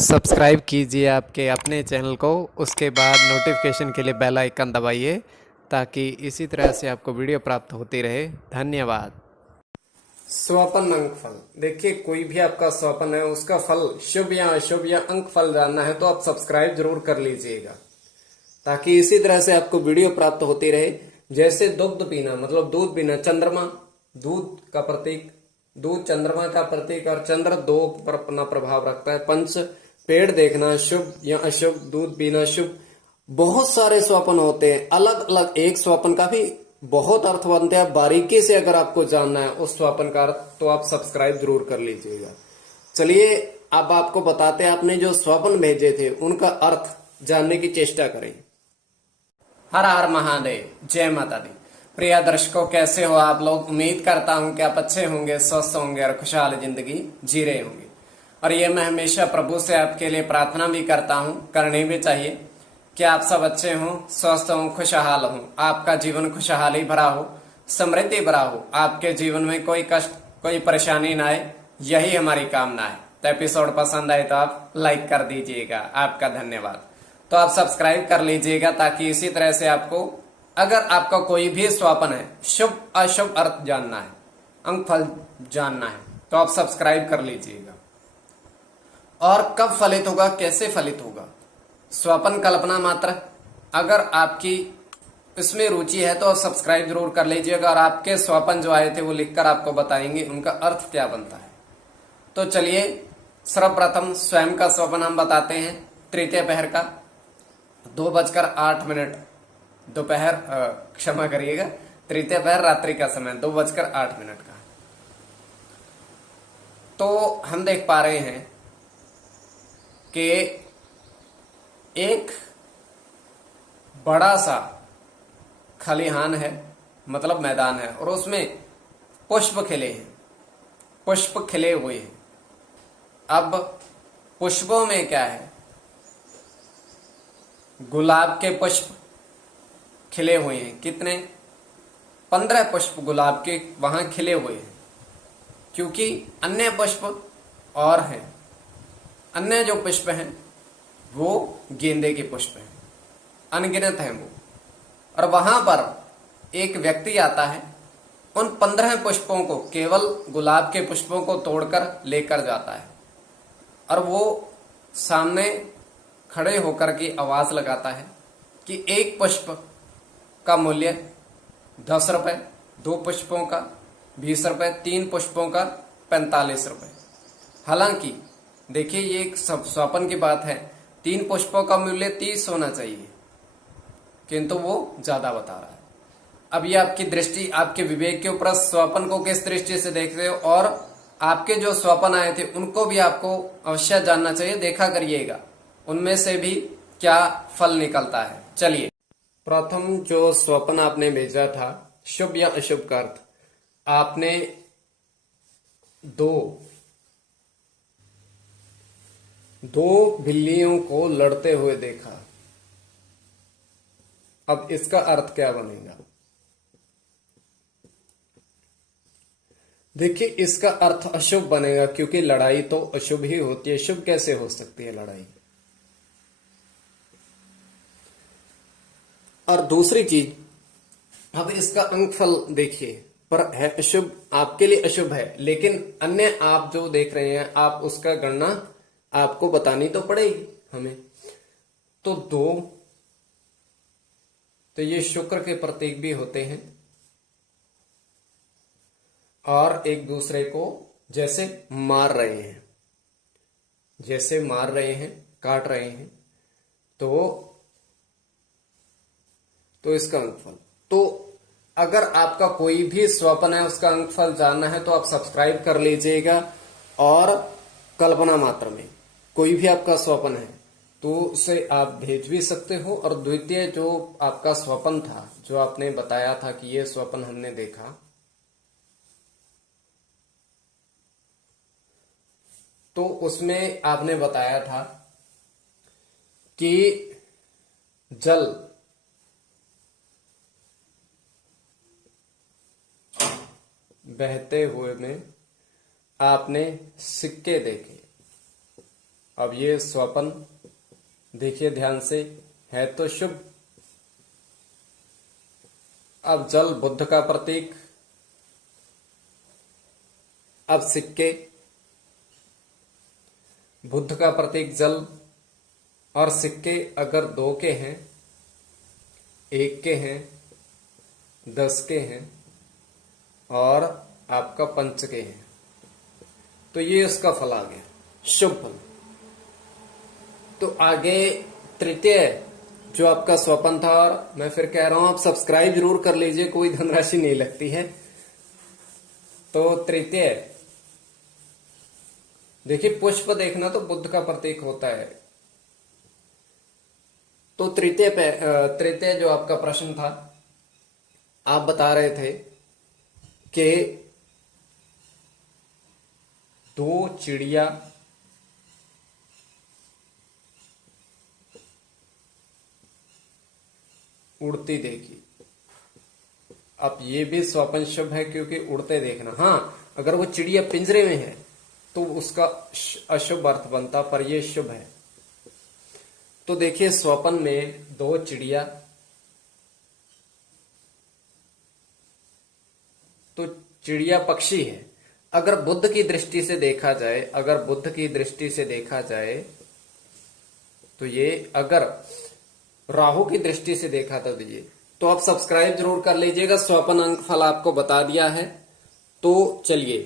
Subscribe कीजिए आपके अपने चैनल को। उसके बाद नोटिफिकेशन के लिए बेल आइकन दबाइए ताकि इसी तरह से आपको वीडियो प्राप्त होती रहे। धन्यवाद। स्वपन अंक फल। देखिए, कोई भी आपका स्वपन है उसका फल शुभ या अशुभ या अंक फल जानना है तो आप सब्सक्राइब जरूर कर लीजिएगा ताकि इसी तरह से आपको वीडियो प्राप्त होती रहे। जैसे दुग्ध पीना मतलब दूध पीना, चंद्रमा दूध का प्रतीक, दूध चंद्रमा का प्रतीक और चंद्र दो पर अपना प्रभाव रखता है। पंच, पेड़ देखना शुभ या अशुभ, दूध पीना शुभ। बहुत सारे स्वप्न होते हैं, अलग अलग एक स्वप्न का भी बहुत अर्थ बनते हैं। बारीकी से अगर आपको जानना है उस स्वप्न का अर्थ तो आप सब्सक्राइब जरूर कर लीजिएगा। चलिए अब आपको बताते हैं, आपने जो स्वप्न भेजे थे उनका अर्थ जानने की चेष्टा करें। हर हर महादेव, जय माता दी। प्रिय दर्शकों, कैसे हो आप लोग? उम्मीद करता हूं कि आप अच्छे होंगे, स्वस्थ होंगे और खुशहाल जिंदगी जी रहे होंगे। और ये मैं हमेशा प्रभु से आपके लिए प्रार्थना भी करता हूं, करनी भी चाहिए कि आप सब अच्छे हों, स्वस्थ हों, खुशहाल हों, आपका जीवन खुशहाली भरा हो, समृद्धि भरा हो, आपके जीवन में कोई कष्ट कोई परेशानी ना आए, यही हमारी कामना है। तो एपिसोड पसंद आए तो आप लाइक कर दीजिएगा, आपका धन्यवाद। तो आप सब्सक्राइब कर लीजिएगा ताकि इसी तरह से आपको, अगर आपका कोई भी स्वप्न है, शुभ अशुभ अर्थ जानना है, अंक फल जानना है तो आप सब्सक्राइब कर लीजिएगा। और कब फलित होगा, कैसे फलित होगा, स्वप्न कल्पना मात्र। अगर आपकी इसमें रुचि है तो आप सब्सक्राइब जरूर कर लीजिएगा और आपके स्वप्न जो आए थे वो लिखकर आपको बताएंगे उनका अर्थ क्या बनता है। तो चलिए सर्वप्रथम स्वयं का स्वप्न हम बताते हैं। तृतीय पहर का 2:08 दोपहर, क्षमा करिएगा, तृतीय पहर रात्रि का समय 2:08 का। तो हम देख पा रहे हैं कि एक बड़ा सा खलिहान है, मतलब मैदान है, और उसमें पुष्प खिले हैं, पुष्प खिले हुए हैं। अब पुष्पों में क्या है, गुलाब के पुष्प खिले हुए हैं। कितने? 15 पुष्प गुलाब के वहां खिले हुए हैं, क्योंकि अन्य पुष्प और हैं। अन्य जो पुष्प हैं वो गेंदे के पुष्प हैं, अनगिनत हैं वो। और वहां पर एक व्यक्ति आता है, उन 15 पुष्पों को, केवल गुलाब के पुष्पों को तोड़कर लेकर जाता है और वो सामने खड़े होकर के आवाज लगाता है कि एक पुष्प का मूल्य 10 रुपए, 2 पुष्पों का 20 रुपए, 3 पुष्पों का 45 रुपए। हालांकि देखिए, ये एक स्वप्न की बात है, 3 पुष्पों का मूल्य 30 होना चाहिए, किंतु वो ज्यादा बता रहा है। अब ये आपकी दृष्टि, आपके विवेक के ऊपर, स्वप्न को किस दृष्टि से देखते हो, और आपके जो स्वप्न आए थे उनको भी आपको अवश्य जानना चाहिए। देखा करिएगा उनमें से भी क्या फल निकलता है। चलिए, प्रथम जो स्वप्न आपने भेजा था, शुभ या अशुभ का अर्थ, आपने दो बिल्लियों को लड़ते हुए देखा। अब इसका अर्थ क्या बनेगा? देखिए, इसका अर्थ अशुभ बनेगा, क्योंकि लड़ाई तो अशुभ ही होती है, शुभ कैसे हो सकती है लड़ाई? और दूसरी चीज, अब इसका अंकफल देखिए, पर है अशुभ, आपके लिए अशुभ है, लेकिन अन्य आप जो देख रहे हैं, आप उसका गणना आपको बतानी तो पड़ेगी हमें। तो 2, तो ये शुक्र के प्रतीक भी होते हैं और एक दूसरे को जैसे मार रहे हैं, जैसे मार रहे हैं, काट रहे हैं, तो इसका अंकफल। तो अगर आपका कोई भी स्वप्न है उसका अंकफल जानना है तो आप सब्सक्राइब कर लीजिएगा। और कल्पना मात्र में कोई भी आपका स्वप्न है तो उसे आप भेज भी सकते हो। और द्वितीय जो आपका स्वप्न था, जो आपने बताया था कि ये स्वप्न हमने देखा, तो उसमें आपने बताया था कि जल बहते हुए में आपने सिक्के देखे अब ये स्वपन देखिए ध्यान से, है तो शुभ। अब जल बुध का प्रतीक। अब सिक्के, बुध का प्रतीक जल, और सिक्के अगर 2 के हैं, 1 के हैं, 10 के हैं और आपका 5 के हैं, तो ये उसका फल आ गया, शुभ फल। तो आगे तृतीय जो आपका स्वपन था, और मैं फिर कह रहा हूं आप सब्सक्राइब जरूर कर लीजिए, कोई धनराशि नहीं लगती है। तो तृतीय देखिए, पुष्प देखना तो बुद्ध का प्रतीक होता है। तो तृतीय जो आपका प्रश्न था, आप बता रहे थे कि 2 चिड़िया उड़ती देखी। अब ये भी स्वपन शुभ है क्योंकि उड़ते देखना। हाँ, अगर वो चिड़िया पिंजरे में है तो उसका अशुभ अर्थ बनता, पर ये शुभ है। तो देखिए स्वपन में 2 चिड़िया, तो चिड़िया पक्षी है। अगर बुद्ध की दृष्टि से देखा जाए, अगर बुद्ध की दृष्टि से देखा जाए तो ये, अगर राहु की दृष्टि से देखा था तो आप सब्सक्राइब जरूर कर लीजिएगा। स्वपन अंक फल आपको बता दिया है। तो चलिए